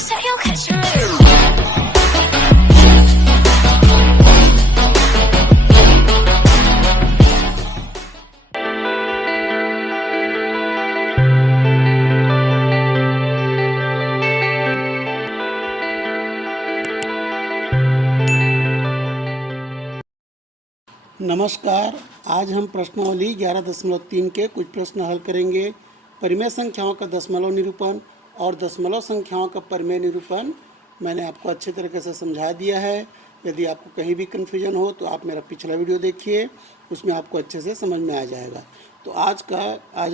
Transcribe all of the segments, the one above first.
say you'll catch me. नमस्कार। आज हम प्रश्नावली 11.3 के कुछ प्रश्न हल करेंगे। परिमेय संख्याओं का दशमलव निरूपण और दशमलव संख्याओं का परिमेय निरूपण मैंने आपको अच्छे तरीके से समझा दिया है। यदि आपको कहीं भी कन्फ्यूजन हो तो आप मेरा पिछला वीडियो देखिए, उसमें आपको अच्छे से समझ में आ जाएगा। तो आज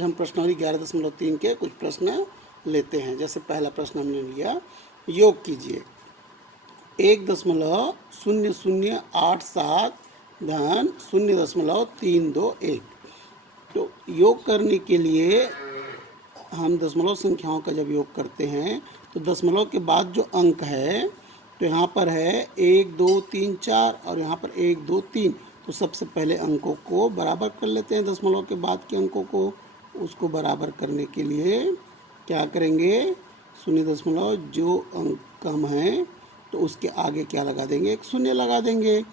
हम प्रश्नावली 11.3 के कुछ प्रश्न लेते हैं। जैसे पहला प्रश्न हमने लिया, योग कीजिए 1.0087 धन 0.321। तो योग करने के लिए हम दशमलव संख्याओं का जब योग करते हैं तो दशमलव के बाद जो अंक है, तो यहाँ पर है 1 2 3 4 और यहाँ पर 1 2 3। तो सबसे पहले अंकों को बराबर कर लेते हैं। दशमलव के बाद के अंकों को, उसको बराबर करने के लिए क्या करेंगे, 0 जो अंक कम है तो उसके आगे क्या लगा देंगे, एक शून्य लगा देंगे।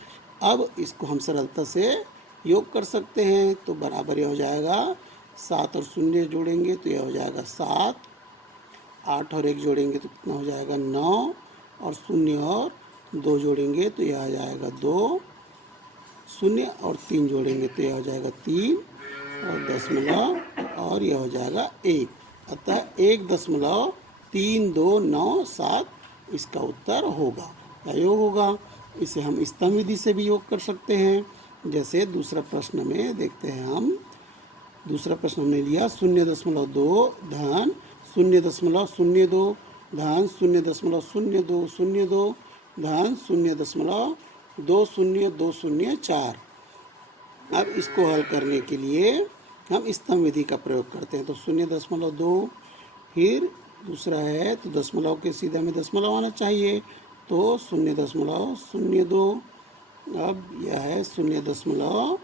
अब इसको हम सरलता से योग कर सकते हैं। तो बराबर यह हो जाएगा 7 और शून्य जोड़ेंगे तो यह हो जाएगा 7, 8 और 1 जोड़ेंगे तो कितना हो जाएगा 9, और शून्य और 2 जोड़ेंगे तो यह आ जाएगा 2, शून्य और 3 जोड़ेंगे तो यह हो जाएगा 3, और दशमलव और यह हो जाएगा 1। अतः 1.3297 इसका उत्तर होगा या योग होगा। इसे हम स्तंभ विधि से भी योग कर सकते हैं। जैसे दूसरा प्रश्न में देखते हैं हम। दूसरा प्रश्न हमने लिया 0.2 धन 0.02 धन 0.0202 धन 0.20204। अब इसको हल करने के लिए हम स्तंभ विधि का प्रयोग करते हैं। तो 0.2, फिर दूसरा है तो दशमलव के सीधा में दशमलव आना चाहिए, तो 0.02। अब यह है 0.0202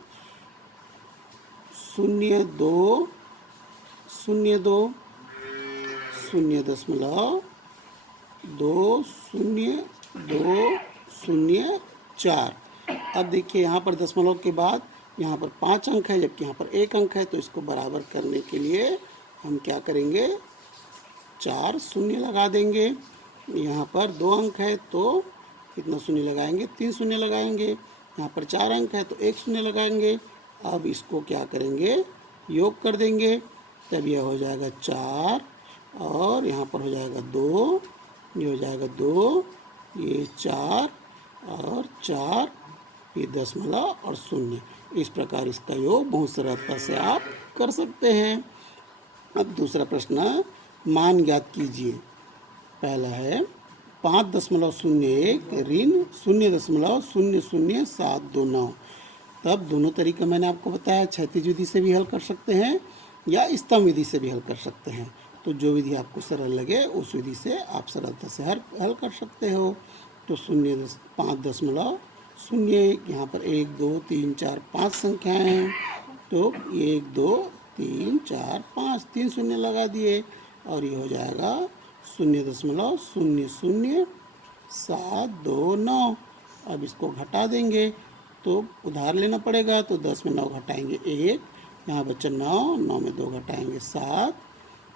0.20204। अब देखिए यहाँ पर दशमलव के बाद यहाँ पर 5 अंक है, जबकि यहाँ पर 1 अंक है। तो इसको बराबर करने के लिए हम क्या करेंगे, 4 शून्य लगा देंगे। यहाँ पर 2 अंक है तो कितना शून्य लगाएंगे, 3 शून्य लगाएंगे। यहाँ पर 4 अंक है तो 1 शून्य लगाएंगे। अब इसको क्या करेंगे, योग कर देंगे। तब यह हो जाएगा 4, और यहाँ पर हो जाएगा 2, ये हो जाएगा 2, ये 4 और 4, ये दशमलव और शून्य। इस प्रकार इसका योग बहुत सरलता से आप कर सकते हैं। अब दूसरा प्रश्न, मान ज्ञात कीजिए। पहला है 5.01 ऋण 0.00729। तब दोनों तरीका मैंने आपको बताया, क्षैतिज विधि से भी हल कर सकते हैं या स्तंभ विधि से भी हल कर सकते हैं। तो जो विधि आपको सरल लगे उस विधि से आप सरलता से हल कर सकते हो। तो 5.01, यहाँ पर 1 2 3 4 5 संख्याएँ हैं। तो 1 2 3 4 5, 3 शून्य लगा दिए, और ये हो जाएगा 0.00729। अब इसको घटा देंगे तो उधार लेना पड़ेगा। तो 10 में 9 घटाएंगे 1, यहाँ बच्चा 9, 9 में 2 घटाएंगे 7,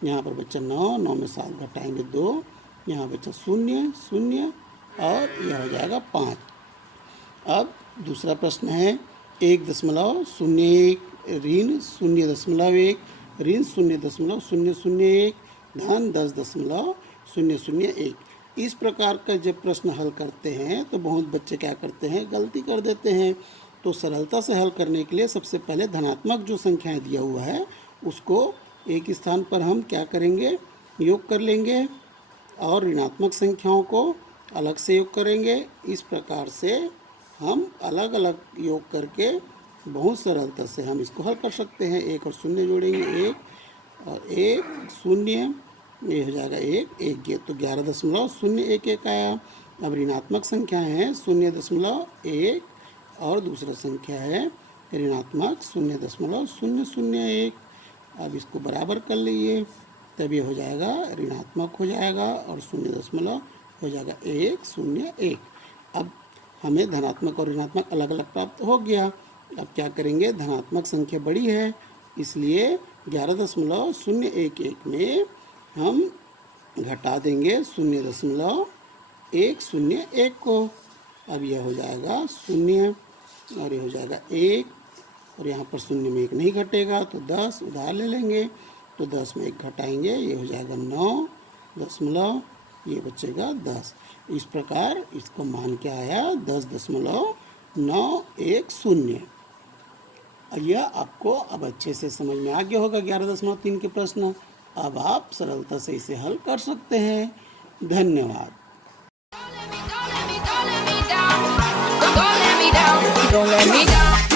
यहाँ पर बच्चा 9, 9 में 7 घटाएंगे 2, यहाँ बच्चा 0 0, और यह हो जाएगा 5। अब दूसरा प्रश्न है 1.01 ऋण 0.1 ऋण 0.001 धन 10.001। इस प्रकार का जब प्रश्न हल करते हैं तो बहुत बच्चे क्या करते हैं, गलती कर देते हैं। तो सरलता से हल करने के लिए सबसे पहले धनात्मक जो संख्याएं दिया हुआ है उसको एक स्थान पर हम क्या करेंगे, योग कर लेंगे, और ऋणात्मक संख्याओं को अलग से योग करेंगे। इस प्रकार से हम अलग अलग योग करके बहुत सरलता से हम इसको हल कर सकते हैं। 1 और शून्य जोड़ेंगे, 1 और 1 शून्य, ये हो जाएगा 1 1, ये तो 11.011 आया। अब ऋणात्मक संख्या है 0.1 और दूसरा संख्या है ऋणात्मक 0.001। अब इसको बराबर कर लीजिए तब ये हो जाएगा ऋणात्मक हो जाएगा और 0 हो जाएगा 101। अब हमें धनात्मक और ऋणात्मक अलग अलग प्राप्त हो गया। अब क्या करेंगे, धनात्मक संख्या बड़ी है इसलिए 11.011 में हम घटा देंगे 0.101 को। अब यह हो जाएगा 0 और ये हो जाएगा 1 और यहाँ पर 0 में 1 नहीं घटेगा तो 10 उधार ले लेंगे, तो 10 में 1 घटाएंगे, ये हो जाएगा 9 दशमलव, ये बचेगा 10। इस प्रकार इसका मान क्या आया, 10.910। यह आपको अब अच्छे से समझ में आ गया होगा 11.3 के प्रश्न। अब आप सरलता से इसे हल कर सकते हैं। धन्यवाद। Don't let me down.